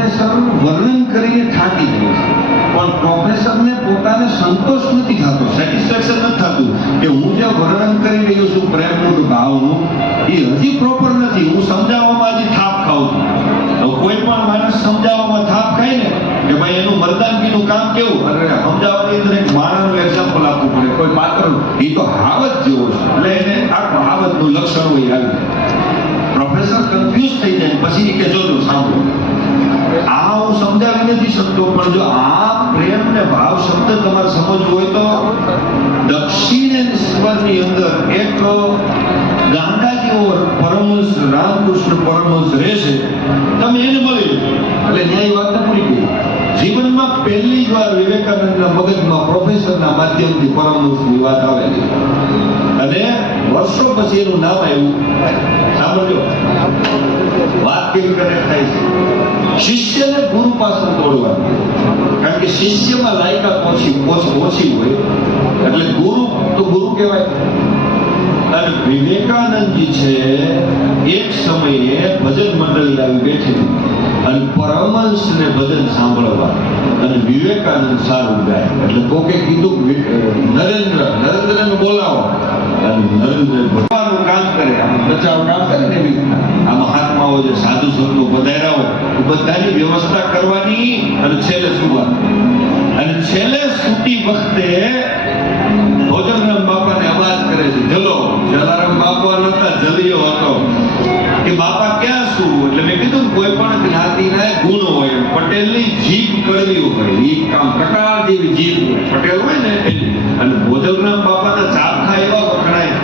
Professor વર્ણન કરીને થાકી ગયો છે, પણ પ્રોફેસરને પોતાને સંતોષ નથી થતો, સેટિસ્ફેક્શન નથી થતું કે હું જે વર્ણન કરી રહ્યો છું પ્રેમનું ભાવનું એ હજી પ્રોપર નથી, હું સમજાવવામાં હજી થાપ ખાઉં છું. હવે કોઈ પણ માણસ સમજાવવામાં થાપ ખાય ને કે ભાઈ એનું મર્દાનગીનું કામ કેવું, અરે સમજાવવાની અંદર એક માણસનું એક્ઝામ્પલ આપવું પડે, કોઈ પાત્રનું, એ તો હાવત જેવો છે, એટલે એને આ હાવતનું લક્ષણ હોય આવી જાય. પ્રોફેસર કન્ફ્યુઝ થઈ જાય, પછી કે જોજો સાંભળો, આ હું સમજાવી નથી શકતો, પણ જો આ પ્રેમ ને ભાવ શબ્દ તમારે સમજવો હોય તો દક્ષિણેશ્વરની અંદર એક ગાંધાજીઓ પરમહંસ રામકૃષ્ણ પરમહંસ રહેશે, તમે એને મળી એટલે ન્યાય વાત પૂરી ગઈ. જીવનમાં પહેલી જ વાર વિવેકાનંદના મગજમાં પ્રોફેસરના માધ્યમથી પરમહંસની વાત આવે છે, અને વર્ષો પછી એનું નામ આવ્યું. સાંભળજો વાત કેવી કનેક્ટ થાય છે. શિષ્યને ગુરુ પાસે તોડવાનું, કારણ કે શિષ્યમાં લાયકાત ઓછી હોય, એટલે ગુરુ તો ગુરુ કહેવાય. અને વિવેકાનંદજી છે એક સમયે ભજન મંડળી આવી બેઠી અને પરમહંસને ભજન સાંભળવા, અને વિવેકાનંદ સારું ગાય એટલે કોકે કીધું નરેન્દ્રને બોલાવો, અને નરેન્દ્ર ભગવાનનું કામ કરે, બચાવ કામ કરે ને એવી રીતના આમાં હાથમાં જે સાધુ સંતો પધાર્યા હોય બધાની વ્યવસ્થા કરવાની, અને છેલ્લે સુવાનું. અને છેલ્લે સૂતી વખતે ભોજનરામ બાપાને અવાજ કરે છે, જલો. જલારામ બાપા નતા, જલિયો હતો કે બાપા ક્યાં શું? એટલે મેં કીધું કોઈ પણ જ્ઞાતિના ગુણ હોય, પટેલની જીભ કડવી હોય, એ કામ કટાર જેવી જીભ હોય, પટેલ હોય ને એની. અને ભોજનરામ બાપાના ચાપખા એવા વખણાય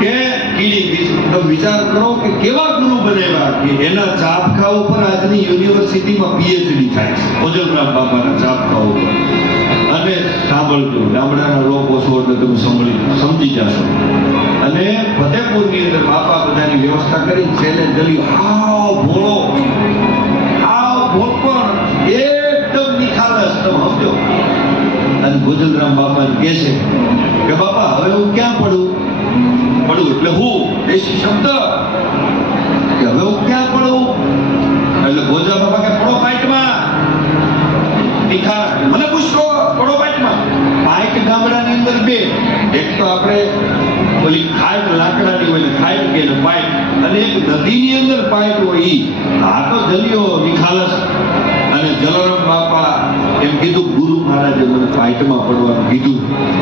કે કીડી. તમે વિચાર કરો કે કેવા ગુરુ બનેલા કે એના ચાપખા ઉપર આજની યુનિવર્સિટીમાં પીએચડી થાય છે, ભોજનરામ બાપાના ચાપખા ઉપર. અને સાંભળજો, ગામડાના લોકો છો એટલે તમે સમજી જશો. અને ફતેપુરની અંદર બાપા બધાની વ્યવસ્થા કરી, છેલ્લે જલ્યો હાવ ભોળો, હાવ ભોળપણ, એકદમ નિખાલસ, તમે સમજો. અને ભોજનરામ બાપાને કહે છે કે બાપા હવે હું ક્યાં પડું એટલે હું દેશી શબ્દ કે હવે હું ક્યાં પડું, એટલે ભોજા બાપા કે પડો પાઇટમાં. નિખાલસ મને પૂછો પડો પાઇટમાં. પાઇટ ગામડાની અંદર બે, એક તો આપણે ઓલી ખાટ લાકડાની હોય ખાટ કે પાઇટ, અને એક નદીની અંદર પાઇટ હોય ઈ. આ તો જલિયો નિખાલસ. અને જલારામ બાપા એમ કીધું, ગુરુ મહારાજે મને પાઇટમાં પડવાનું કીધું,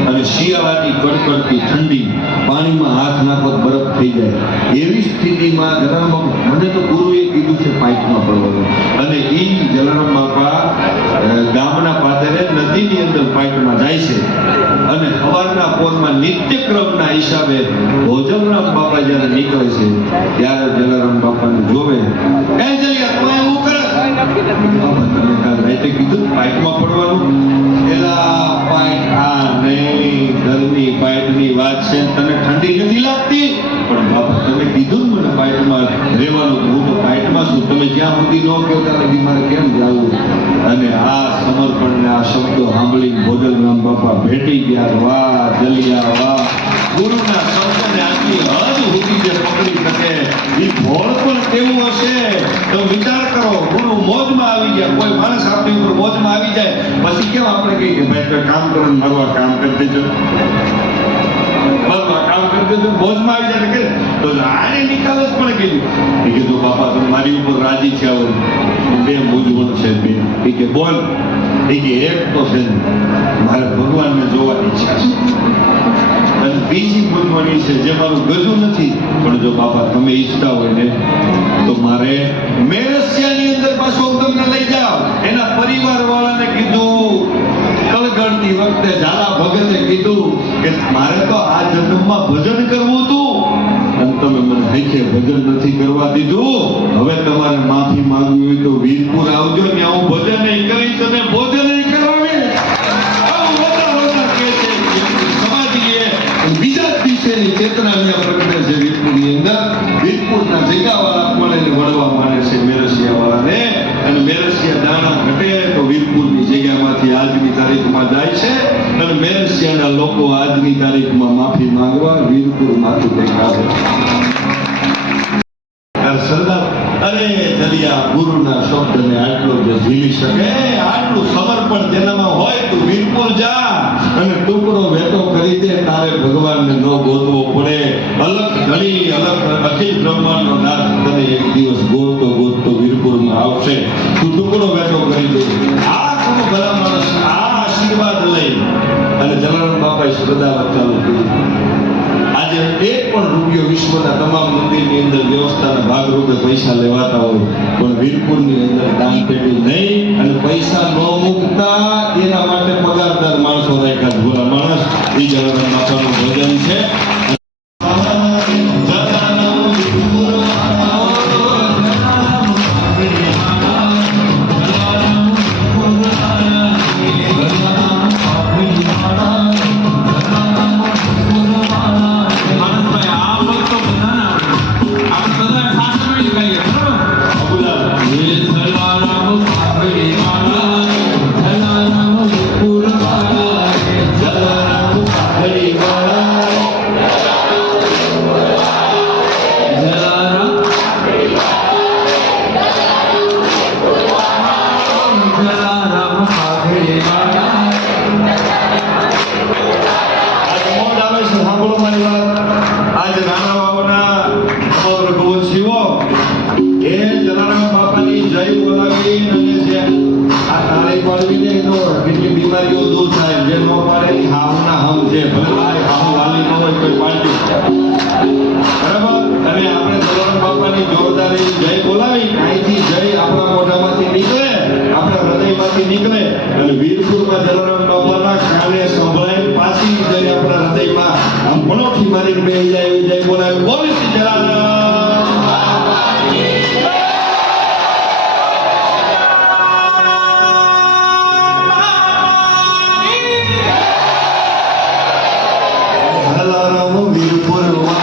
અને શિયાળાની કડકડતી ઠંડી, પાણીમાં હાથ નાખો બરફ થઈ જાય એવી સ્થિતિમાં જલારામ બાપા, મને તો ગુરુએ કીધું છે પાઇટમાં પડવાનું. અને ઈ જલારામ બાપા ગામના પાદરે નદીની અંદર પાઇટમાં જાય છે, અને સવારના પોરમાં નિત્યક્રમના હિસાબે ભોજનરામ બાપા જ્યારે નીકળે છે ત્યારે જલારામ બાપાને જોવે, એ જલિયા તું એવું કરે બાપા, તમે કાલ રાતે કીધું પાઇટમાં પડવાનું. એલા પાઇટ આ નહીં, ઘરની પાઇટની વાત છે, તને ઠંડી નથી લાગતી? પણ બાપા તમે કીધું ને મને પાઇટમાં રહેવાનું, હું તો પાઇટમાં છું, તમે જ્યાં સુધી ન કહો ત્યાં સુધી મારે કેમ જવું? અને આ સમર્પણને આ શબ્દો સાંભળી ભોજનરામ બાપા ભેટી ગયા. વાહ જલિયા વાહ, ગુરુના શબ્દને આટલી હદ સુધી જે પકડી શકે એ ભોળ પણ કેવું હશે? તો વિચાર કરો, ગુરુ મોજમાં આવી ગયા. કોઈ માણસ આપણી ઉપર મોજમાં આવી જાય પછી કેમ આપણે કહીએ કે ભાઈ કામ કરો ને મારવા કામ કરી દેજો, કામ કરી દેજો, મોજમાં આવી જાય કે તો આને નિખાલસ પણ કીધું બાપા તમે મારી ઉપર રાજી છે, બે મૂંઝવણ છે બે. એ કે બોલ. એ કે એક તો છે મારે ભગવાનને જોવાની ઈચ્છા છે, અને બીજી મૂંઝવણી છે જે મારું ગજું નથી, પણ જો બાપા તમે ઈચ્છતા હોય ને તો મારે મેરસિયાની અંદર પાછો તમને લઈ જાઓ. એના પરિવાર વાળાને કીધું, કળગળતી વખતે ઝાલા ભગતે કીધું કે મારે તો આ જન્મમાં ભજન કરવું હતું, અને તમે મને હૈખે ભજન નથી કરવા દીધું. હવે તમારે માફી માંગવી હોય તો વીરપુર આવજો, ત્યાં હું ભજન નહીં કરીશ અને ભોજન નહીં કરાવીશ. બીજા દિવસેની ચેતના પ્રગટે છે વીરપુરની અંદર. વીરપુરના જગ્યાવાળા પણ એને વળવા માંડે છે મેરસિયાવાળાને, અને મેરસિયા દાણા ઘટે તો વીરપુરની જગ્યામાંથી આજની તારીખમાં જાય છે, અને મેરસિયાના લોકો આજની તારીખમાં માફી માંગવા વીરપુર માથું ટેકાવે. સરદાર અરે દરિયા ગુરુના શબ્દને આટલો જે ઝીલી શકે, આટલું સમર્પણ જેનામાં હોય, તું વીરપુર જા અને ટુકડો વેતો કરી દે, તારે ભગવાનને ન ગોતવો પડે. અલગ ઘડી અલગ અખિલ બ્રહ્માંડનો નાથ તને એક દિવસ ગોતતો ગોતતો વીરપુરમાં આવશે. તું ટુકડો વેતો કરી દે. આ કોનો ભલા માણસ આ આશીર્વાદ લઈ અને જલારામ બાપાએ શ્રદ્ધાવત ચાલુ કરી. આજે એક પણ રૂપિયો વિશ્વના તમામ મંદિરની અંદર વ્યવસ્થાના ભાગરૂપે પૈસા લેવાતા હોય, પણ વીરપુરની અંદર દાન પેટી નહીં અને પૈસા ન મૂકતા એના માટે પગારદાર માણસો રાખ્યા. ભોળા માણસ એ જલારામ બાપાનું ભજન છે. નીકળે અને વીરપુરમાં જલારામ બાપાના કાને સંભળાય પાછી જઈ આપણા હૃદયમાં આમ પણોઠી મારીને બેસી જાય એવી જય બોલાવે. બોલ શ્રી જલારામ બાપાની જલારામ વીરપુરમાં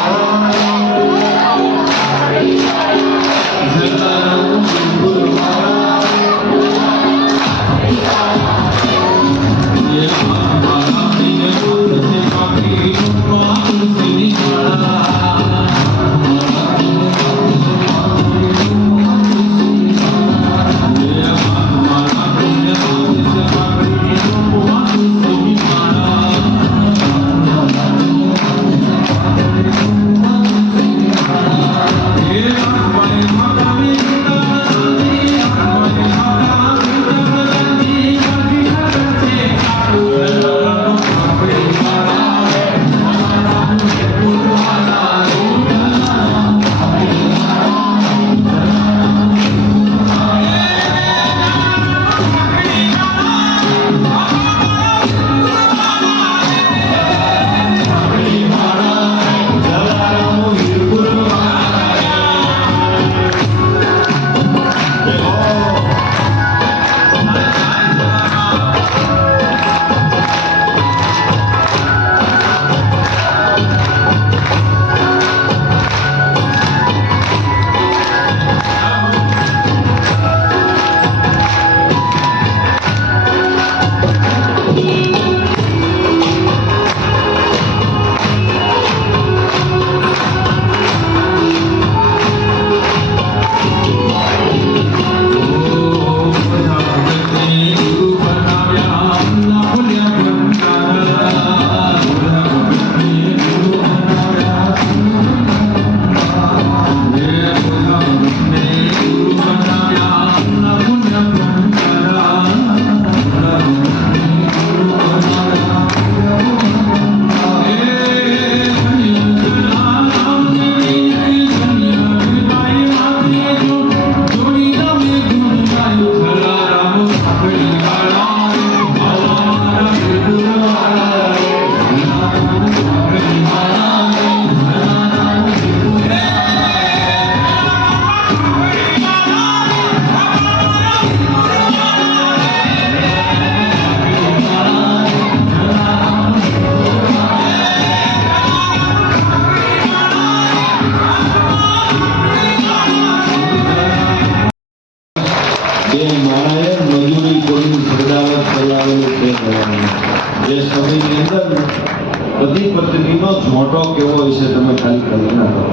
પતિ પત્નીનો ઝોટો કેવો હોય છે તમે ખાલી કલ્પના કરો.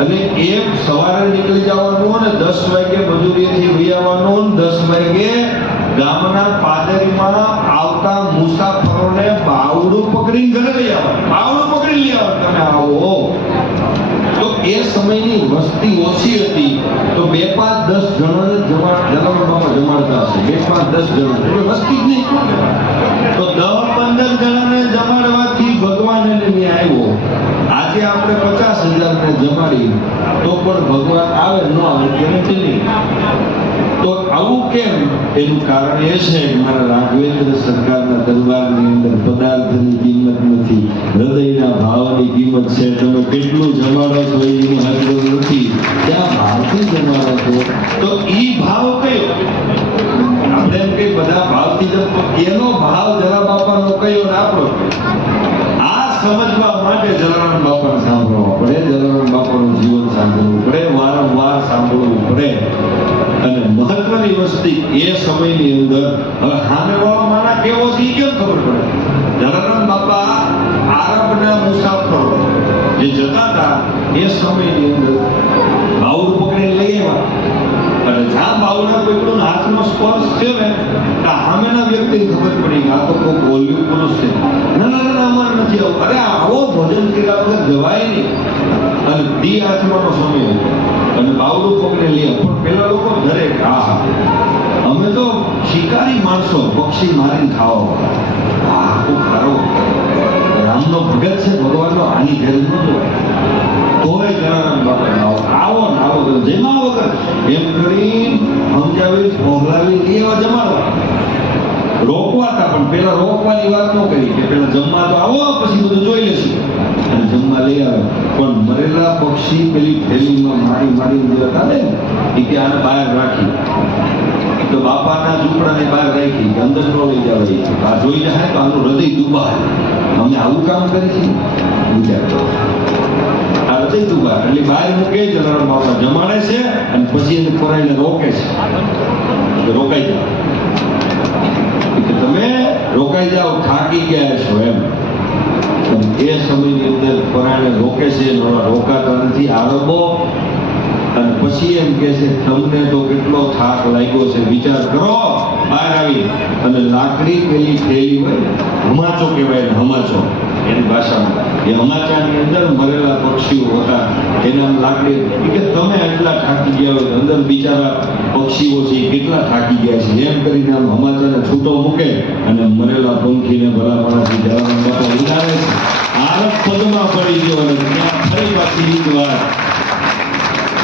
અને એ સવારે નીકળી જવાનું અને 10 વાગે મજૂરીએથી વહી આવવાનું, 10 વાગે ગામના પાદરીમાં આવતા મુસાફરોને બાવડું પકડીને ઘરે લઈ આવવાનું, બાવડું પકડી લઈ આવવાનું, તમે આવો. તો એ સમયની વસ્તી ઓછી હતી, તો 2, 5, 10 જણાને જમાડતા હશે, 2, 5, 10 જણા, એટલે વસ્તી જ નહીં. તો 10, 15 જણાને જમાડવાથી ભગવાન એને ન્યાય આવ્યો. આજે આપણે 50,000 ને જમાડી તો પણ ભગવાન આવે ન આવે ગેરંટી નહીં. તો આવું કેમ? એનું કારણ એ છે કે મારા રાઘવેન્દ્ર સરકારના દરબારની અંદર પદાર્થની કિંમત નથી, હૃદયના ભાવની કિંમત છે. તમે કેટલું જમાડો છો એનું મહત્વ નથી, ક્યાં ભાવથી જમાડો છો. તો ઈ ભાવ કયો? આપણે એમ કઈ બધા ભાવથી જમતો, એનો ભાવ જલા બાપાનો કયો ને આપણો. આ સમજવા માટે જલારામ બાપાને સાંભળવા પડે, જલારામ બાપાનું જીવન સાંભળવું પડે, વારંવાર સાંભળવું પડે. અને મહત્વની વસ્તી એ સમયની અંદર હવે સામે વાળો માણા કેવો છે એ કેમ ખબર પડે? જલારામ બાપા આરબના મુસાફરો જે જતા હતા એ સમયની અંદર બાવડું પકડીને લઈ આવ્યા, અને જ્યાં બાવડા પકડ્યું ને હાથનો સ્પર્શ થયો ને તો સામેના વ્યક્તિને ખબર પડી કે આ તો કોઈ બોલ્યું પુરુષ છે. ના અમારે નથી આવું. અરે આવો ભોજન કર્યા વગર જવાય નહીં. અને દી આત્માનો સમય હતો અને બાવડું પકડીને લઈ આવ્યા. પણ પેલા લોકો ઘરે અમે તો શિકારી માણસો, પક્ષી મારીને ખાવા ખૂબ સારો રામનો ભગત છે, ભગવાનનો આની ઘેર ન જોવાય. તોય જલારામ બાપા આવો ને આવો તો જેમાં વગર એમ કરી સમજાવી ભોગલાવી એવા જમાડવા રોકવા હતા. પણ પેલા રોકવાની વાત ન કરી કે પેલા જમવા તો આવો પછી બધું જોઈ લેશું, અને જમવા લઈ આવે. પણ મરેલા પક્ષી પેલી થેલીમાં મારી જે હતા ને એ કે આને બહાર રાખી, તો બાપાના ઝૂંપડાને બહાર રાખી કે અંદર ન લઈ જવાય. આ જોઈ જાય તો આનું હૃદય દુબાય, અમે આવું કામ કરી છીએ વિચાર કરો. આ હૃદય દુબાય એટલે બહાર મૂકે, જલારામ બાપા જમાડે છે અને પછી એને પરાઈને રોકે છે, રોકાઈ જાઓ કે તમે રોકાઈ જાઓ, થાકી ગયા છો એમ. એ સમયની અંદર પરાણે રોકે છે, રોકાતા નથી આરબો. અને પછી એમ કે છે તમને તો કેટલો થાક લાગ્યો છે, વિચાર કરો. બહાર આવી અને લાકડી પેલી થેલી હોય, હમાચો કહેવાય ને, હમાચો એની ભાષામાં, એ હમાચાની અંદર મરેલા પક્ષીઓ હતા, એના લાકડી કે તમે એટલા થાકી ગયા હોય, અંદર બિચારા પક્ષીઓ છે કેટલા થાકી ગયા છે, એમ કરીને આમ હમાચાને છૂટો મૂકે અને મરેલા પંખીને ભલા માણસથી જલારામ બાપા ઉડાવે છે. આરબ પદમાં પડી ગયો અને ત્યાં ફરી પાછી એક વાર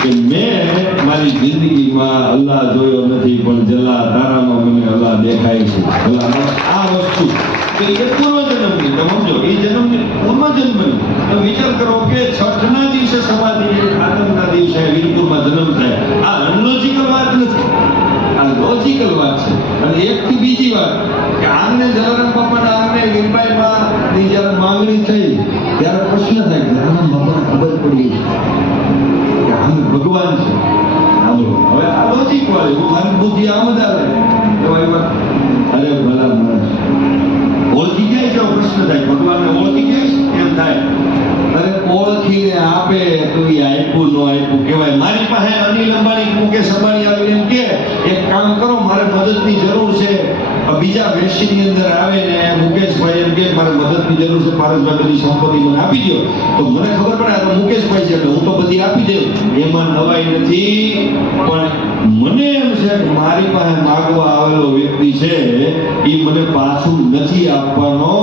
કે મેં મારી જિંદગીમાં અલ્લાહ જોયો નથી, પણ જલા તારામાં મને અલ્લાહ દેખાય છે. આ વસ્તુ કે એ પૂર્વજન્મની, તમે સમજો, એ જન્મની પૂર્વજન્મની. તમે વિચાર કરો કે છઠના દિવસે સમાધિ, આતમના દિવસે વીરપુરમાં જન્મ થાય. આ અનલોજિકલ વાત નથી, આ લોજિકલ વાત છે. અને એકથી બીજી વાત કે આમને જલારામ બાપાના આમને વીરબાઈમાં ની જ્યારે માંગણી થઈ ત્યારે પ્રશ્ન થાય, જલારામ બાપાને ખબર પડી કે આમ ભગવાન છે. હવે આ લોજિક વાળી, હું મારી બુદ્ધિ આમ જ આવે તમારી વાત. અરે ભલા માણસ ઓળખી જાય છે, પ્રશ્ન થાય ભગવાનને ઓળખી જાય એમ થાય. અરે ઓળખીને આપે તો એ આપ્યું ન આપ્યું કહેવાય. મારી પાસે અનિલ અંબાણી, મુકેશ અંબાણી આવીને એમ કે એક કામ કરો, મારે મદદની જરૂર છે. બીજા વેશીની અંદર આવે ને મુકેશભાઈ એમ કે મારે મદદની જરૂર છે, પારસભાઈ બધી સંપત્તિ મને આપી દો. તો મને ખબર પડે આ તો મુકેશભાઈ છે એટલે હું તો બધી આપી દઉં, એમાં નવાઈ નથી. પણ મને એમ છે કે મારી પાસે માગવા આવેલો વ્યક્તિ છે એ મને પાછું નથી આપવાનો,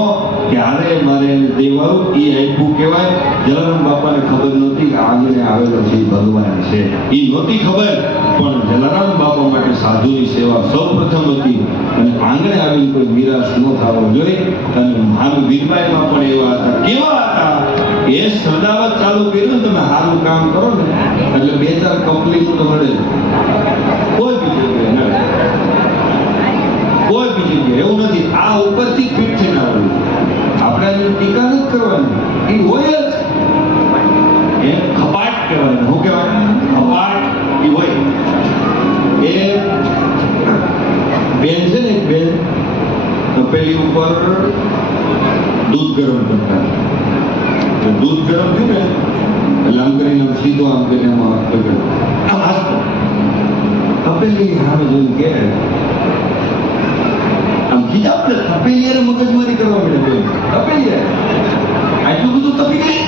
ક્યારે મારે એને દેવાનું, એ આપ્યું કહેવાય. જલારામ બાપાને ખબર નહોતી કે આંગણે આવેલો છે ભગવાન છે, એ નહોતી ખબર. પણ જલારામ બાપા માટે સાધુની સેવા સૌપ્રથમ હતી, અને આંગણે આવીને કોઈ નિરાશ ન થવો જોઈએ. અને આમ વીરબાઈમાં પણ એવા હતા. કેવા હતા? એ સદાવત ચાલુ કર્યું, તમે સારું કામ કરો ને એટલે 2-4 કંપનીનું તો મળે, કોઈ બીજું મળે, કોઈ બીજું એવું નથી. આ ઉપરથી ફિટ થઈને આવેલું, આપણે ટીકા નથી કરવાની, એ હોય જ. એ ખપાટ કહેવાય, શું કહેવાય? ખપાટ એ હોય. એ બેન છે ને, એક બેન પેલી ઉપર દૂધ ગરમ કરતા, દૂધ ગરમ થયું ને એટલે આમ કરીને આમ સીધો આમ કરીને આમ હાથ પકડ્યો. આમ હાથતો તપેલી સામે જોઈને કે આમ કીધા આપણે તપેલી યાર મગજમારી કરવા માંડે. તપેલી યાર આટલું બધું તપી ગઈ.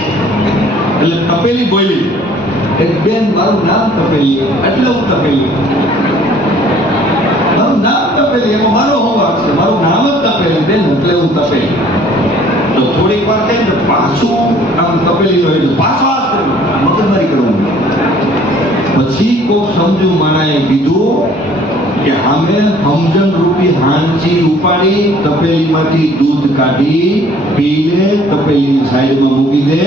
એટલે તપેલી બોલી, એક બેન મારું નામ તપેલી, એટલે હું તપેલી. મારું નામ તપેલી, એમાં મારો શું વાંક છે? મારું નામ જ તપેલી બેન, એટલે હું તપેલી. તો થોડીક વાર થાય ને પાછું આમ તપેલી નો એટલે પાછો હાથ કર્યો, મગજમારી કરવાની. પછી કોક સમજુ માણાએ કીધું કે અમે સમજણ રૂપી હાંચી ઉપાડી તપેલીમાંથી દૂધ કાઢી પી લે, તપેલીની સાઈડમાં મૂકી દે,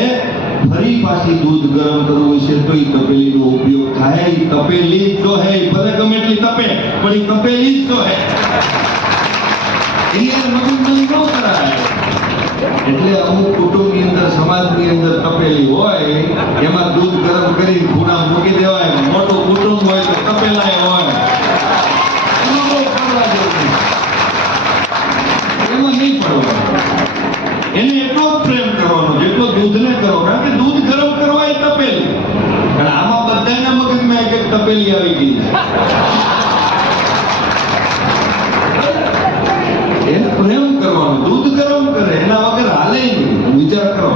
ફરી પાછી દૂધ ગરમ કરવું છે તો એ તપેલીનો ઉપયોગ થાય. ઈ તપેલી જ તો હે, ભલે ગમે એટલી તપે પણ ઈ તપેલી જ તો હે. એની મગજમારી ન કરાય. એટલે અમુક કુટુંબની અંદર, સમાજની અંદર તપેલી હોય એમાં દૂધ ગરમ કરી ખૂણા મૂકી દેવાય. મોટું કુટુંબ હોય તો તપેલાય હોય, એમાં નહીં પડવાનું. એને એટલો જ પ્રેમ કરવાનો જેટલો દૂધને કરો, કારણ કે દૂધ ગરમ કરવા એ તપેલી. અને આમાં બધાના મગજમાં એક એક તપેલી આવી ગઈ છે. એને પ્રેમ કરવાનો, દૂધ ગરમ કરે એના વગર હાલે નહીં. વિચાર કરો,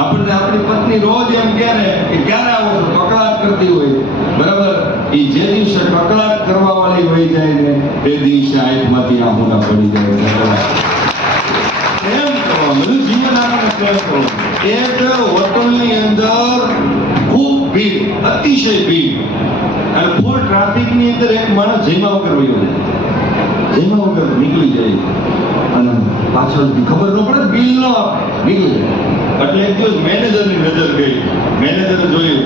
આપણને આપણી પત્ની રોજ એમ કહે ને કે ક્યારે આવો છો, કકળાટ કરતી હોય, બરાબર? એ જે દિવસે કકળાટ કરવા વાળી હોય જાય ને તે દિવસે આંખમાંથી આંખોના પડી જાય. પ્રેમ કરવાનું, જીવન આપણને પ્રેમ કરવાનું. એક હોટલની અંદર ખૂબ ભીડ, અતિશય ભીડ, અને ફૂલ ટ્રાફિકની અંદર એક માણસ જમ્યા વગર વયો જાય. જમ્યા વગર નીકળી જાય અને પાછળથી ખબર ન પડે, બિલ ન આપે, નીકળી જાય. એટલે એક દિવસ મેનેજરની નજર ગઈ. મેનેજરે જોયું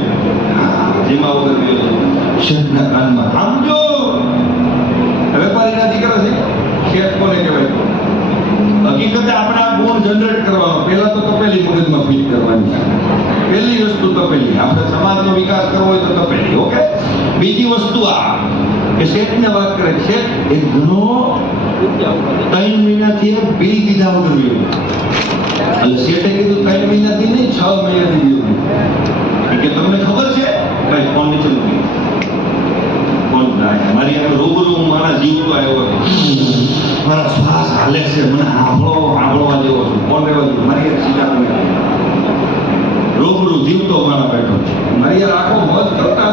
જેમાં વગર ગયો, શેઠના કાનમાં આમ જો. વેપારીના દીકરા છે, શેઠ કોને કહેવાય? હકીકતે આપણે આ ગુણ જનરેટ કરવાનો. પહેલા તો તપેલી મગજમાં ફિટ કરવાની છે. પહેલી વસ્તુ તપેલી. આપણે સમાજનો વિકાસ કરવો હોય તો તપેલી. ઓકે. બીજી વસ્તુ આ કે શેઠને વાત કરે, શેઠ એક જૂનો 3 મહિનાથી બિલ દીધા વગર ગયો. એટલે શેઠે કીધું 3 મહિનાથી નહીં, 6 મહિનાથી ગયો. કે તમને ખબર છે? ભાઈ ફોન નીચે મૂકી. ફોન મારી આગળ રૂબરૂ મારા જીવતો આવ્યો, મારા શ્વાસ હાલે છે, મને સાંભળવા જેવો છું. ફોન રહેવા દો, મારી એક સીધા રૂબરૂ જીવતો મારા બેઠો છે. મારી યાર આખો મોજ કરતા